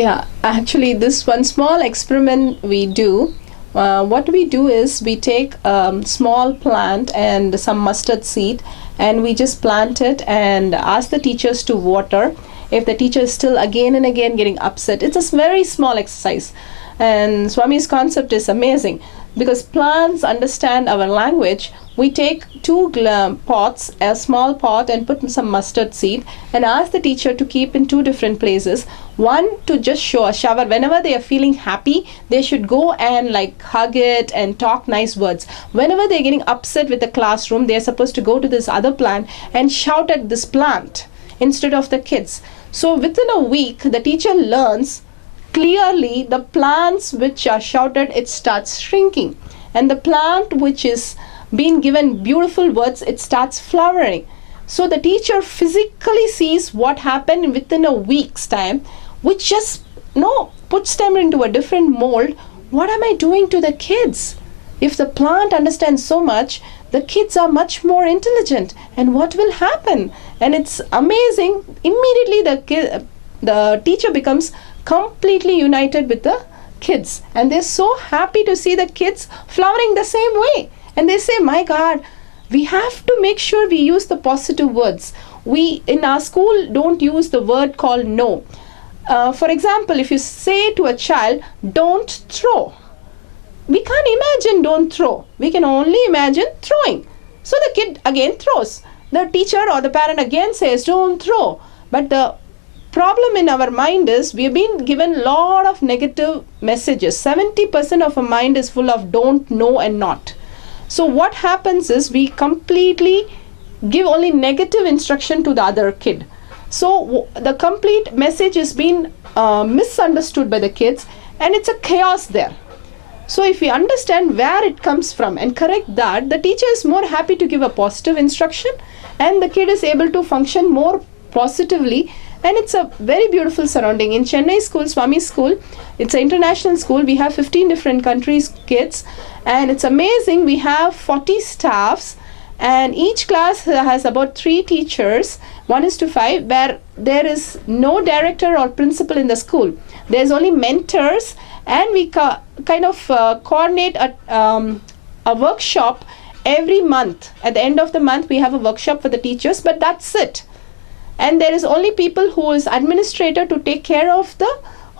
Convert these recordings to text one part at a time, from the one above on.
Yeah, actually, this one small experiment we do. What we do is we take a small plant and some mustard seed, and we just plant it and ask the teachers to water. If the teacher is still again and again getting upset, it's a very small exercise. And Swami's concept is amazing because plants understand our language. We take two pots, a small pot, and put some mustard seed and ask the teacher to keep in two different places. One to just show a shower. Whenever they are feeling happy, they should go and like hug it and talk nice words. Whenever they're getting upset with the classroom, they're supposed to go to this other plant and shout at this plant instead of the kids. So within a week, the teacher learns clearly the plants which are shouted, it starts shrinking, and the plant which is being given beautiful words, it starts flowering. So the teacher physically sees what happened within a week's time, which just puts them into a different mold. What am I doing to the kids? If the plant understands so much, the kids are much more intelligent, and what will happen? And it's amazing. Immediately the teacher becomes completely united with the kids, and they're so happy to see the kids flowering the same way. And they say, my God, we have to make sure we use the positive words. We in our school don't use the word called no. For example, if you say to a child, don't throw, we can't imagine don't throw. We can only imagine throwing. So the kid again throws. The teacher or the parent again says don't throw. But the problem in our mind is we have been given a lot of negative messages. 70% of our mind is full of don't, no, and not. So what happens is we completely give only negative instruction to the other kid. So the complete message is being misunderstood by the kids, and it's a chaos there. So if we understand where it comes from and correct that, the teacher is more happy to give a positive instruction, and the kid is able to function more positively. And it's a very beautiful surrounding. In Chennai school, Swami school, it's an international school. We have 15 different countries kids, and it's amazing. We have 40 staffs, and each class has about 3 teachers, 1:5, where there is no director or principal in the school. There's only mentors, and we kind of coordinate a workshop every month. At the end of the month, we have a workshop for the teachers, but that's it. And there is only people who is administrator to take care of the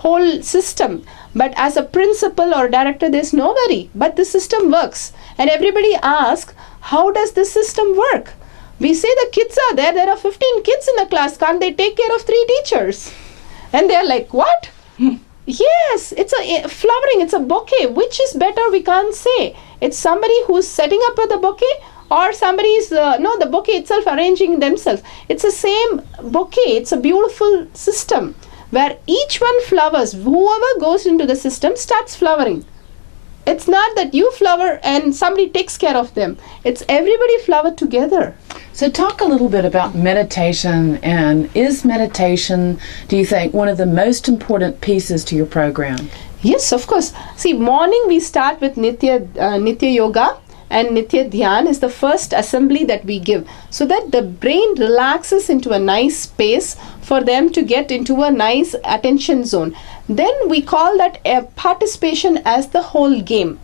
whole system. But as a principal or director, there's nobody. But the system works. And everybody asks, how does this system work? We say the kids are there. There are 15 kids in the class. Can't they take care of 3 teachers? And they're like, what? Yes, it's a flowering. It's a bouquet. Which is better? We can't say. It's somebody who's setting up the bouquet, or somebody's the bouquet itself arranging themselves. It's the same bouquet. It's a beautiful system where each one flowers. Whoever goes into the system starts flowering. It's not that you flower and somebody takes care of them. It's everybody flower together. So talk a little bit about meditation, and is meditation, do you think, one of the most important pieces to your program? Yes, of course. See, morning we start with Nitya Yoga, and Nitya Dhyan is the first assembly that we give, so that the brain relaxes into a nice space for them to get into a nice attention zone. Then we call that a participation as the whole game.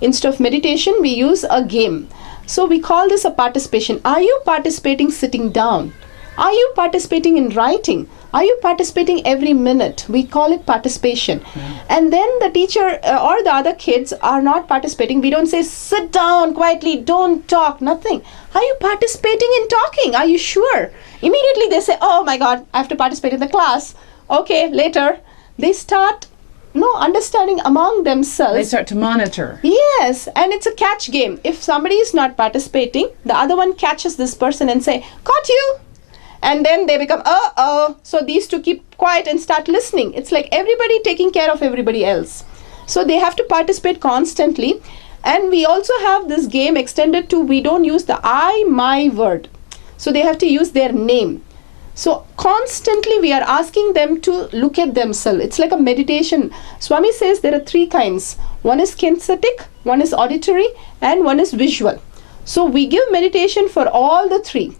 Instead of meditation, we use a game. So we call this a participation. Are you participating sitting down? Are you participating in writing? Are you participating every minute? We call it participation. And then the teacher or the other kids are not participating. We don't say, sit down quietly, don't talk, nothing. Are you participating in talking? Are you sure? Immediately they say, oh my God, I have to participate in the class. Okay, later. They start understanding among themselves. They start to monitor. Yes, and it's a catch game. If somebody is not participating, the other one catches this person and say, caught you. And then they become, so these two keep quiet and start listening. It's like everybody taking care of everybody else. So they have to participate constantly. And we also have this game extended to, we don't use the I, my word. So they have to use their name. So constantly we are asking them to look at themselves. It's like a meditation. Swami says there are 3 kinds. One is kinesthetic, one is auditory, and one is visual. So we give meditation for all the 3.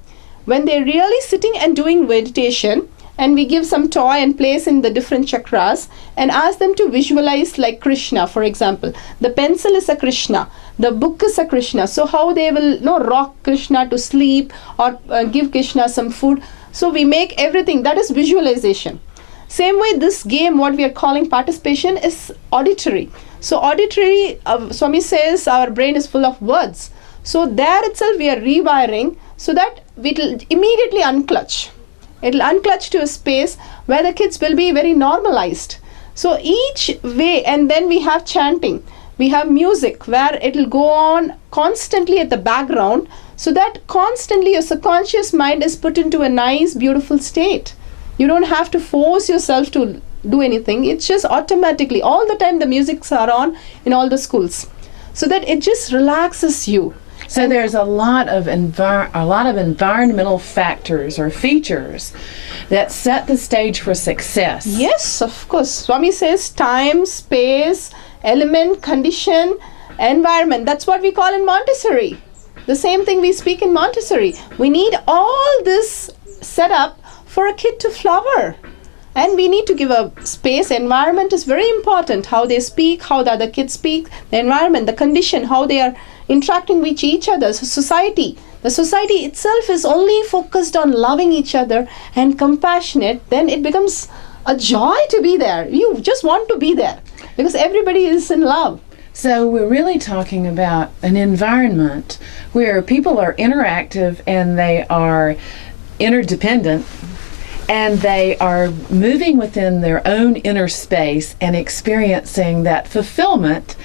When they're really sitting and doing meditation, and we give some toy and place in the different chakras and ask them to visualize like Krishna, for example. The pencil is a Krishna, the book is a Krishna. So how they will rock Krishna to sleep or give Krishna some food. So we make everything, that is visualization. Same way this game, what we are calling participation, is auditory. So auditory, Swami says our brain is full of words. So there itself we are rewiring so that we will immediately unclutch. It will unclutch to a space where the kids will be very normalized. So each way, and then we have chanting. We have music where it will go on constantly at the background so that constantly your subconscious mind is put into a nice, beautiful state. You don't have to force yourself to do anything. It's just automatically, all the time the musics are on in all the schools. So that it just relaxes you. So there's a lot of environmental factors or features that set the stage for success. Yes, of course. Swami says time, space, element, condition, environment. That's what we call in Montessori. The same thing we speak in Montessori. We need all this set up for a kid to flower. And we need to give a space. Environment is very important. How they speak, how the other kids speak, the environment, the condition, how they are interacting with each other. So society. The society itself is only focused on loving each other and compassionate. Then it becomes a joy to be there. You just want to be there because everybody is in love. So we're really talking about an environment where people are interactive and they are interdependent, and they are moving within their own inner space and experiencing that fulfillment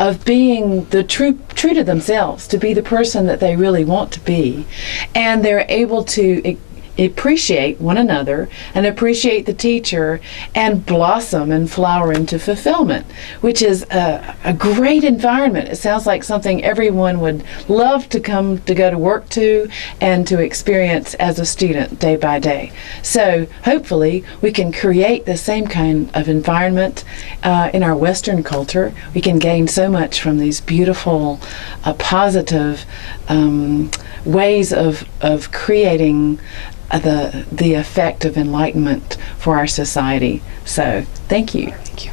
of being the true to themselves, to be the person that they really want to be. And they're able to appreciate one another and appreciate the teacher and blossom and flower into fulfillment, which is a great environment. It sounds like something everyone would love to come to go to work to and to experience as a student day by day. So hopefully we can create the same kind of environment in our Western culture. We can gain so much from these beautiful, positive ways of creating the effect of enlightenment for our society. So thank you. Thank you.